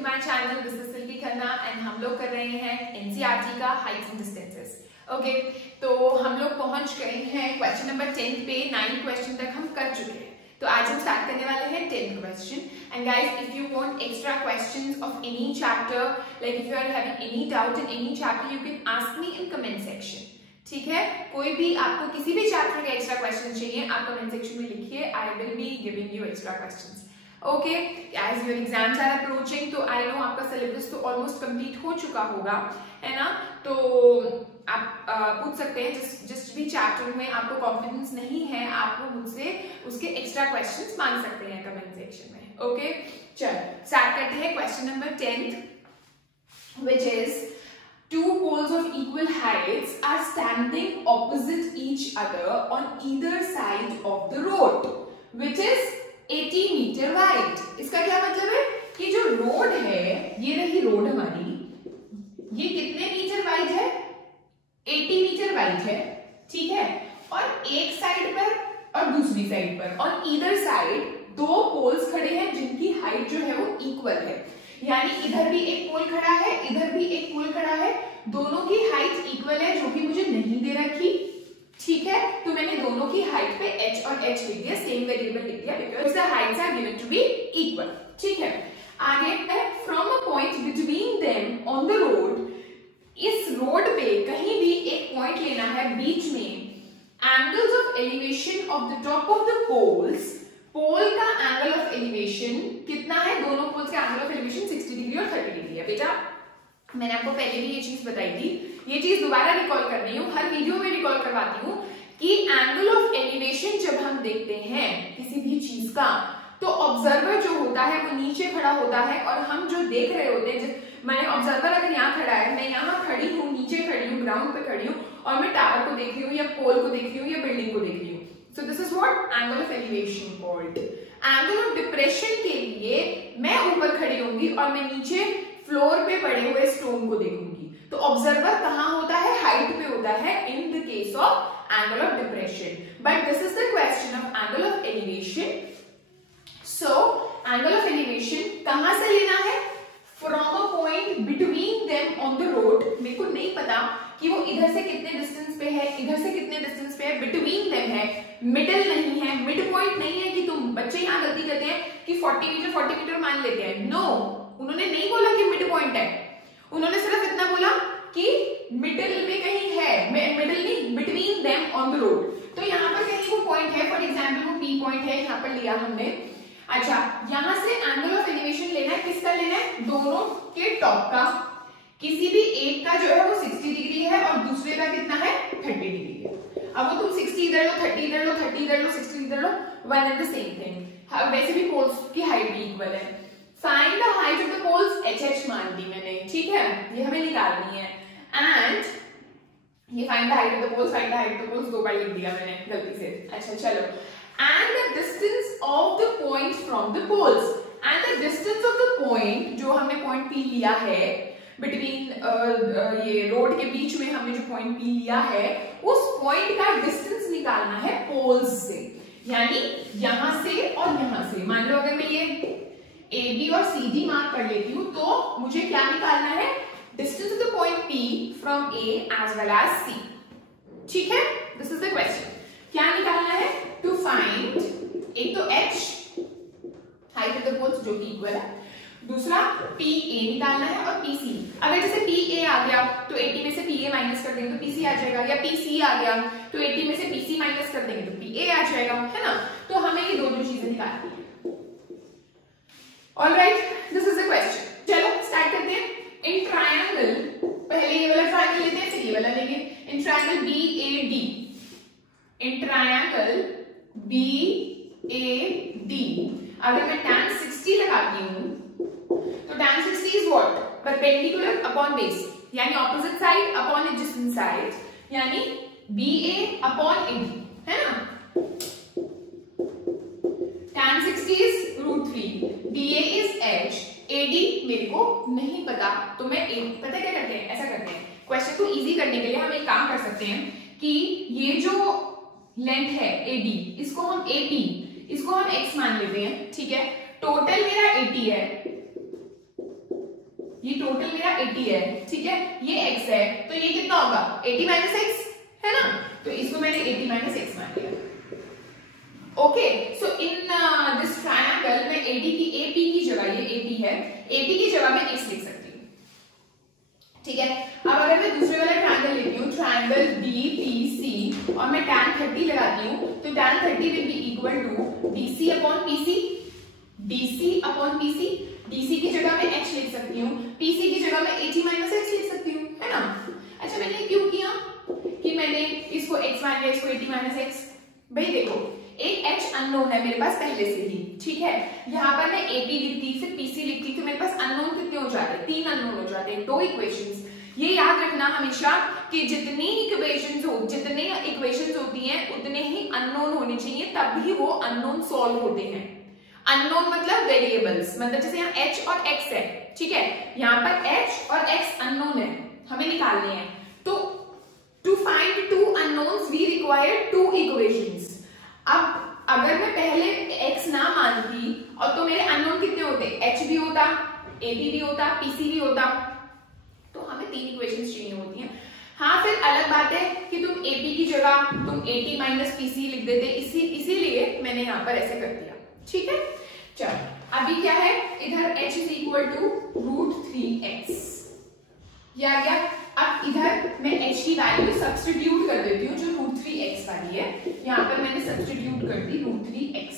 To my channel, this is Silky Khanna and हम लोग कर रहे हैं एनसीईआरटी का हाइट्स एंड डिस्टेंसेस। ओके, तो हम लोग पहुंच गए हैं क्वेश्चन नंबर 10 पे। 9 क्वेश्चन तक हम कर चुके हैं, तो आज हम स्टार्ट करने वाले हैं 10th question. And guys, if you want extra questions of any chapter, like if you are having any doubt in any chapter, you can ask me in comment section. ठीक है, कोई भी आपको किसी भी चैप्टर का एक्स्ट्रा क्वेश्चन चाहिए, आप कमेंट सेक्शन में लिखिए, I will be giving you extra questions. Okay, as your exams are approaching, तो आई नो आपका सिलेबस तो ऑलमोस्ट कंप्लीट हो चुका होगा, है ना। तो आप पूछ सकते हैं जिस भी चैप्टर में आपको कॉन्फिडेंस नहीं है, आप मुझसे उसके एक्स्ट्रा क्वेश्चंस मांग सकते हैं कमेंट सेक्शन में। ओके, चल स्टार्ट करते हैं question number 10, which is two poles of equal heights are standing opposite each other on either side of the road which is 80 meter wide। इसका क्या मतलब है कि जो रोड है, ये रही रोड हमारी, ये कितने मीटर वाइड है? 80 मीटर वाइड है, ठीक है। और एक साइड पर और दूसरी साइड पर, ऑन ईदर साइड दो पोल्स खड़े हैं जिनकी हाइट जो है वो इक्वल है। यानी इधर भी एक पोल खड़ा है, इधर भी एक पोल खड़ा है, दोनों की हाइट इक्वल है, जो कि मुझे नहीं दे रखी। ठीक है, तो मैंने दोनों की हाइट पे h और h लिख दिया, सेम वेरिएबल लिख दिया, because the heights are given to be equal. ठीक है, आगे है from a point between them on the road. इस रोड पे कहीं भी एक पॉइंट लेना है बीच में। Angles of elevation of the top of the poles, pole का एंगल ऑफ एलिवेशन कितना है? दोनों पोल्स का एंगल ऑफ एलिवेशन 60 डिग्री और 30 डिग्री है। बेटा, मैंने आपको पहले भी ये चीज बताई थी, ये चीज दोबारा रिकॉल कर रही हूँ, हर वीडियो में रिकॉल करवाती हूँ कि एंगल ऑफ एलिवेशन जब हम देखते हैं किसी भी चीज का, तो ऑब्जर्वर जो होता है वो नीचे खड़ा होता है और हम जो देख रहे होते हैं, मैंने ऑब्जर्वर अगर यहाँ खड़ा है, मैं यहाँ खड़ी हूँ, नीचे खड़ी हूँ, ग्राउंड पे खड़ी हूँ और मैं टावर को देख रही हूँ या पोल को देख रही हूँ या बिल्डिंग को देख रही हूँ। So this is what angle of elevation called. Angle of depression के लिए मैं ऊपर खड़ी होंगी और मैं नीचे फ्लोर पे पड़े हुए स्टोन को देखूंगी। तो ऑब्जर्वर कहाँ होता है? हाइट पे होता है in the case of angle of depression. But this is the question of angle of elevation. So angle of elevation कहाँ से लेना है? From a point between them on the road। मेरे को नहीं पता कि वो इधर से कितने डिस्टेंस पे है, इधर से कितने डिस्टेंस पे है, बिटवीन देम है, मिडल नहीं है, मिड पॉइंट नहीं है। कि तुम बच्चे यहाँ गलती करते हैं कि 40 मीटर मान लेते हैं। नो, उन्होंने नहीं बोला कि मिड पॉइंट है, उन्होंने सिर्फ इतना बोला कि मिडल में कहीं है, मिडल नहीं, between them on the road. तो यहाँ पर कहीं वो पॉइंट है, फॉर एग्जाम्पल वो पी पॉइंट है, यहाँ पर लिया हमने। अच्छा, यहां से एंगल ऑफ एलिवेशन लेना है, किसका लेना है? दोनों के टॉप का। किसी भी एक का जो है वो 60 डिग्री है और दूसरे का कितना है? 30 डिग्री है। अब वो तुम 60 इधर लो, 30 इधर लो, 30 इधर लो, 60 इधर लो, one and the same thing. वैसे भी पोल्स की हाइट भी इक्वल है। Find the height of the poles, HH मान दी मैंने, ठीक है, ये हमें निकालनी है। एंड ये find the height of the poles, find the height of the poles दो बार लिख दिया मैंने गलती से। अच्छा चलो, and the distance of the point from the poles, and the distance of the point, जो हमने point P लिया है between ये रोड के बीच में हमने जो point P लिया है, उस point का distance निकालना है poles से। यानी यहां से और यहां से। मान लो अगर मैं ये AB और CD मार्क कर लेती हूँ, तो मुझे क्या निकालना है? distance of the point P from A as well as C। ठीक है, this is the question। क्या निकालना है? To find, एक तो h height of the poles जो कि इक्वल है, दूसरा PA निकालना है और PC। अगर जैसे PA आ गया तो 80 में से PA माइनस कर देंगे तो PC आ जाएगा, या PC आ गया तो 80 में से PC माइनस कर देंगे तो PA आ जाएगा, है ना। तो हमें ये दो चीजें निकालनी है। Alright, this is the question. चलो स्टार्ट करते हैं। इन ट्रायंगल, पहले ये वाला ट्रायंगल लेते हैं, फिर ये वाला लेंगे। In triangle BAD, in triangle BAD, अगर मैं tan 60 लगाती हूं तो tan 60 is what? Perpendicular upon base, यानी opposite side upon adjacent side, यानी BA अपॉन AD, है ना। tan 60 is √3, BA is h, AD मेरे को नहीं पता, तो मैं पता क्या करते हैं, ऐसा करते हैं, क्वेश्चन को इजी करने के लिए हम एक काम कर सकते हैं कि ये जो लेंथ है AD, इसको हम AP, इसको हम x मान लेते हैं, ठीक है। टोटल मेरा 80 है, टोटल मेरा 80 है, ठीक है, ये x है, तो ये कितना होगा 80 माइनस एक्स, है ना, तो इसको मैंने 80 माइनस एक्स मान लिया। Okay, so in this triangle में AD की AP की जगह, ये AP है, AP की जगह मैं x लिख सकती हूँ, ठीक है। अब अगर मैं दूसरे वाला ट्रायंगल लेती हूँ, ट्रायंगल BPC, और मैं tan 30 लगाती हूँ, तो tan 30 will be equal to DC upon PC, DC upon PC, DC की जगह मैं h लिख सकती हूँ, PC की जगह मैं 80 माइनस x लिख सकती हूँ, है ना। अच्छा, मैंने क्यों किया कि मैंने इसको x मान लिया, इसको 80 माइनस x। भाई देखो, एक h अननोन है मेरे पास पहले से ही, ठीक है, यहाँ पर मैं AP लिखती, फिर PC लिखती, तो मेरे पास अननोन कितने हो जाते हैं, 3 अननोन हो जाते हैं, 2 इक्वेशंस। ये याद रखना हमेशा कि जितनी इक्वेशंस होती हैं उतने ही अननोन होने चाहिए, तभी वो अननोन सॉल्व होते हैं। अननोन मतलब वेरिएबल्स, मतलब जैसे यहाँ h और x है, ठीक है, यहाँ पर h और x अननोन है, हमें निकालने हैं, तो to find two unknowns we require 2 equations. अब अगर मैं पहले x ना मानती और तो मेरे अननोन कितने होते, h भी होता, AP भी होता, PC भी होता, तो हमें 3 इक्वेशंस चाहिए होती हैं। हाँ, फिर अलग बात है कि तुम AP की जगह तुम 80 माइनस PC लिख देते, इसीलिए मैंने यहाँ पर ऐसे कर दिया, ठीक है। चलो अभी क्या है, इधर h is equal to √3x, ये आ गया। अब इधर मैं h की वैल्यू सब्स्टिट्यूट कर देती हूँ, जो √3x वाली है, यहाँ पर मैंने सब्स्टिट्यूट कर दी √3x।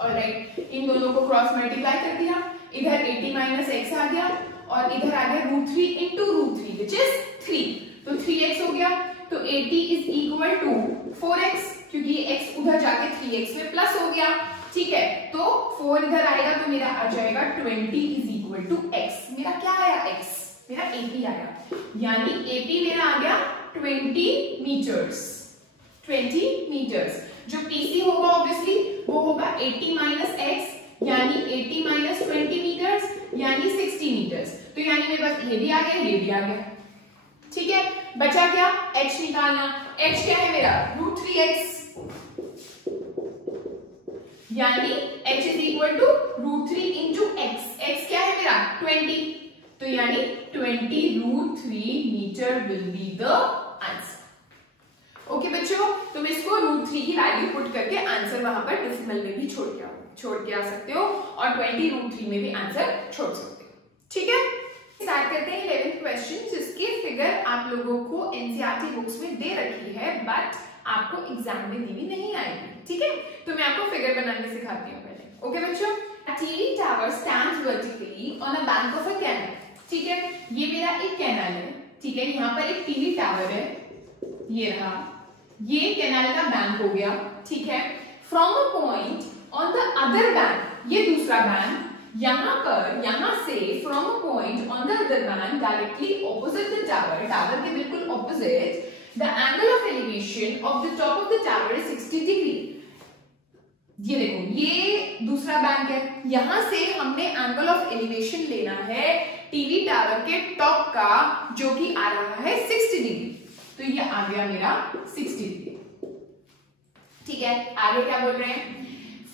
ऑलराइट, इन दोनों को क्रॉस मल्टीप्लाई कर दिया, इधर 80 माइनस x आ गया और इधर आ गया √3 इंटू √3 विच इज 3, तो 3x हो गया, तो 80 इज इक्वल टू 4x, क्योंकि x उधर जाके 3x में प्लस हो गया, ठीक है, तो 4 इधर आएगा तो मेरा आ जाएगा 20 इज इक्वल टू x। मेरा क्या आया, x मेरा AP आया, यानी AP मेरा आ गया 20 मीटर्स, 20 मीटर्स। जो PC होगा ऑब्वियसली वो होगा 80 माइनस x, यानी 80 माइनस 20 मीटर्स, यानी 60 मीटर्स। तो यानी मेरे पास ये भी आ गया, ये भी आ गया, ठीक है। बचा क्या, h निकालना। h क्या है मेरा √3x, यानी h is equal to √3 into x, x क्या है मेरा 20, तो यानी 20 √3 metre will be the answer. Okay बच्चों, तुम इसको √3 की वैल्यू पुट करके आंसर वहां पर डेसिमल में भी छोड़ के आ सकते हो और 20 √3 में भी आंसर छोड़ सकते हो, ठीक है। स्टार्ट करते हैं 11th क्वेश्चन, जिसकी फिगर आप लोगों को एनसीईआरटी बुक्स में दे रखी है, बट आपको एग्जाम में दी नहीं आएगी, ठीक है। तो मैं आपको फिगर बनाने सिखाती हूँ पहले। ओके बच्चों, a TV tower stands vertically on a bank of a canal, ठीक है, ये मेरा एक कैनाल है, ठीक है, यहाँ पर एक टीवी टावर है, ये रहा, ये कैनाल का बैंक हो गया, ठीक है। From a point on the other bank, ये दूसरा बैंक, यहाँ से from a point on the other bank directly opposite the tower, tower के बिल्कुल opposite, the angle of elevation of the top of the tower is 60 degree. ये देखो, ये दूसरा बैंक है, यहां से हमने एंगल ऑफ एलिवेशन लेना है टीवी टावर के टॉप का, जो कि आ रहा है 60 डिग्री, तो ये आ गया मेरा 60 डिग्री, ठीक है। आगे क्या बोल रहे हैं,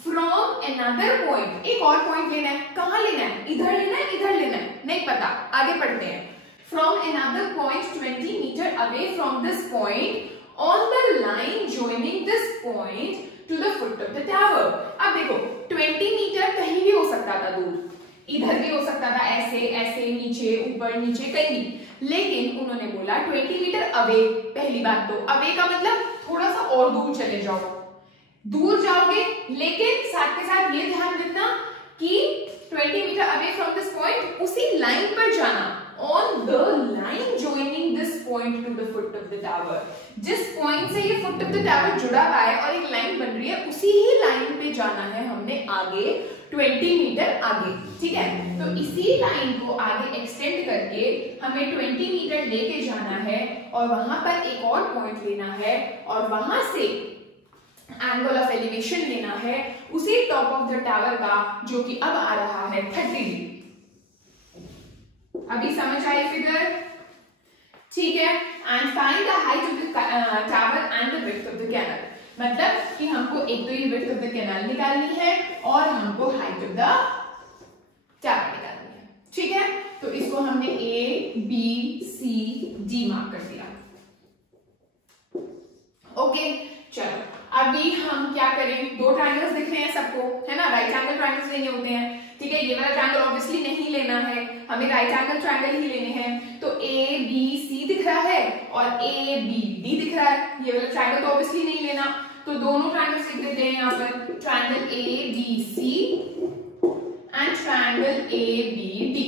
फ्रॉम अनदर पॉइंट, एक और पॉइंट लेना है, कहां लेना है, इधर लेना है, इधर लेना है, नहीं पता, आगे पढ़ते हैं। From another point 20 metre away from this point on the line joining this point to the foot of the tower. अब देखो 20 मीटर कहीं भी हो सकता था दूर, इधर भी हो सकता था, ऐसे ऐसे, नीचे ऊपर नीचे, कहीं भी, लेकिन उन्होंने बोला 20 मीटर अवे। पहली बात तो अवे का मतलब थोड़ा सा और दूर चले जाओ, दूर जाओगे, लेकिन साथ के साथ ये ध्यान रखना कि 20 metre away from this point, उसी लाइन पर जाना, on the line joining this point to the foot of the tower. जिस पॉइंट से ये फुट ऑफ द टावर जुड़ा हुआ है और एक लाइन बन रही है, उसी ही लाइन पे जाना है हमने आगे 20 मीटर आगे, ठीक है। तो इसी लाइन को आगे एक्सटेंड करके हमें 20 मीटर लेके जाना है और वहां पर एक और पॉइंट लेना है और वहां से एंगल ऑफ एलिवेशन लेना है उसी टॉप ऑफ द टावर का, जो कि अब आ रहा है 30 डिग्री। अभी समझ आई फिगर, ठीक है। And find the height of the tower and the width of the canal, मतलब कि हमको एक तो ये विड्थ ऑफ द कैनाल निकालनी है और हमको हाइट ऑफ द टावर निकालनी है, ठीक है। तो इसको हमने A, B, C, D mark कर दिया। ओके, चलो अभी हम क्या करें, दो ट्रायंगल्स दिख रहे हैं सबको, है ना, राइट एंगल ट्रायंगल्स लेने होते हैं, ठीक है। ये वाला ट्रायंगल ऑब्वियसली नहीं लेना है, हमें राइट एंगल ट्रायंगल ही लेने हैं। तो A, B, C दिख रहा है और A, B, D दिख रहा है, ये वाला ट्रायंगल तो ऑब्वियसली नहीं लेना, तो दोनों ट्रायंगल्स लिख देते हैं यहाँ पर, triangle ABC and triangle ABD,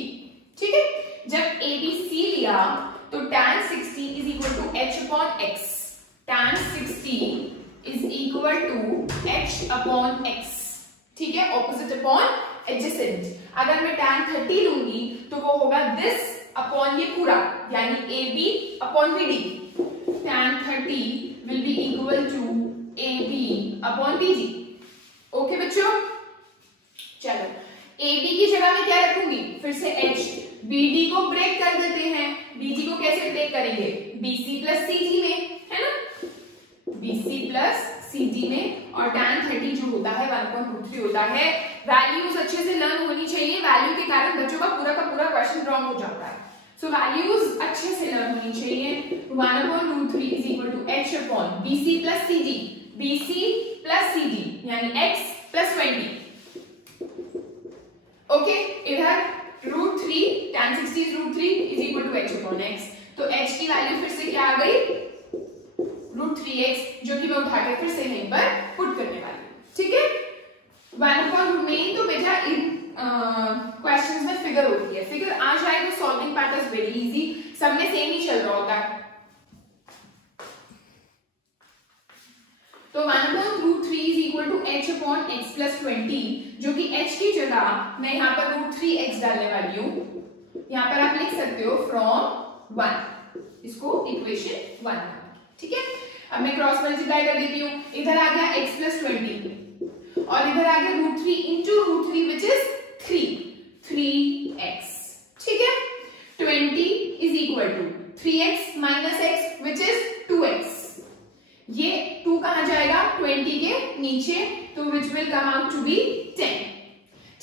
ठीक है। जब ABC लिया तो tan 60 is equal to h upon x, tan 60 is equal to h upon x, ठीक है, ऑपोजिट अपॉन एडजेसेंट। अगर मैं tan 30 लूंगी तो वो होगा दिस अपॉन ये पूरा, यानी AB upon BD, tan 30 will be equal to AB upon BD। Okay बच्चों, चलो AB की जगह में क्या रखूंगी, फिर से H, BD को ब्रेक कर देते हैं, BD को कैसे ब्रेक करेंगे, BC प्लस CD में, है ना, BC प्लस CD में, और tan 30 जो होता है 1.23 होता है। वैल्यूज अच्छे से लर्न होनी चाहिए, वैल्यू के कारण बच्चों का पूरा क्वेश्चन रॉन्ग हो जाता है, सो वैल्यूज अच्छे से लर्न होनी चाहिए। 1/√3 is equal to h upon BC plus CD, BC plus CD यानी x प्लस 20। ओके, इधर √3 tan 60 √3 is equal to h upon x, तो h की वैल्यू फिर से क्या आ गई, √3x, जो कि मैं उठा के फिर से यहीं पर पुट करने वाली हूं, ठीक है। 1/√मेन तो बेटा इन क्वेश्चंस में फिगर होती है, फिगर आ जाए तो solving part is very easy, सब में सेम ही चल रहा होता है। तो 1/√3 is equal to h upon x plus 20, जो कि h की जगह मैं यहाँ पर √3x डालने वाली हूँ, यहाँ पर आप लिख सकते हो फ्रॉम 1, इसको इक्वेशन 1, ठीक है। अब मैं क्रॉस मल्टीप्लाई कर देती हूँ, इधर आ गया x प्लस 20 और इधर आ गया √3 इंटू √3 विच इज 3x, ठीक है। 20 is equal to 3x minus x which is 2x, ये 2 कहां जाएगा 20 के नीचे, तो which will come out to be 10,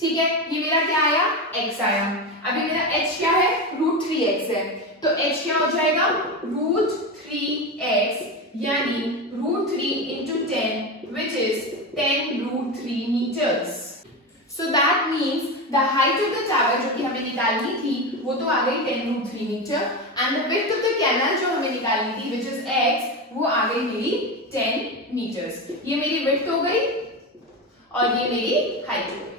ठीक है। ये मेरा क्या आया, x आया। अभी मेरा h क्या है, √3x है, तो h क्या हो जाएगा, √3x यानी √3 into 10 which is 10√3 meters. So that means the height of the tower जो कि हमें निकालनी थी वो तो आ गई 10√3 meter and the width of the canal जो हमें निकालनी थी which is x वो आ गई मेरी 10 meters। ये मेरी width हो गई और ये मेरी height हो गई।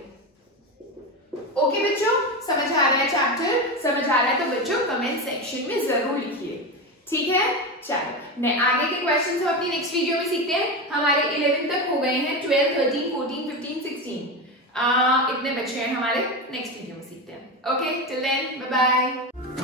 ओके बच्चों, समझ आ रहा है चैप्टर, समझ आ रहा है तो बच्चों कमेंट सेक्शन में जरूर लिखिए, ठीक है। चलो मैं आगे के क्वेश्चन हम अपनी नेक्स्ट वीडियो में सीखते हैं। हमारे 11 तक हो गए हैं, 12, 13, 14, 15, 16 इतने बच्चे हैं हमारे, नेक्स्ट वीडियो में सीखते हैं। Okay, till then bye bye.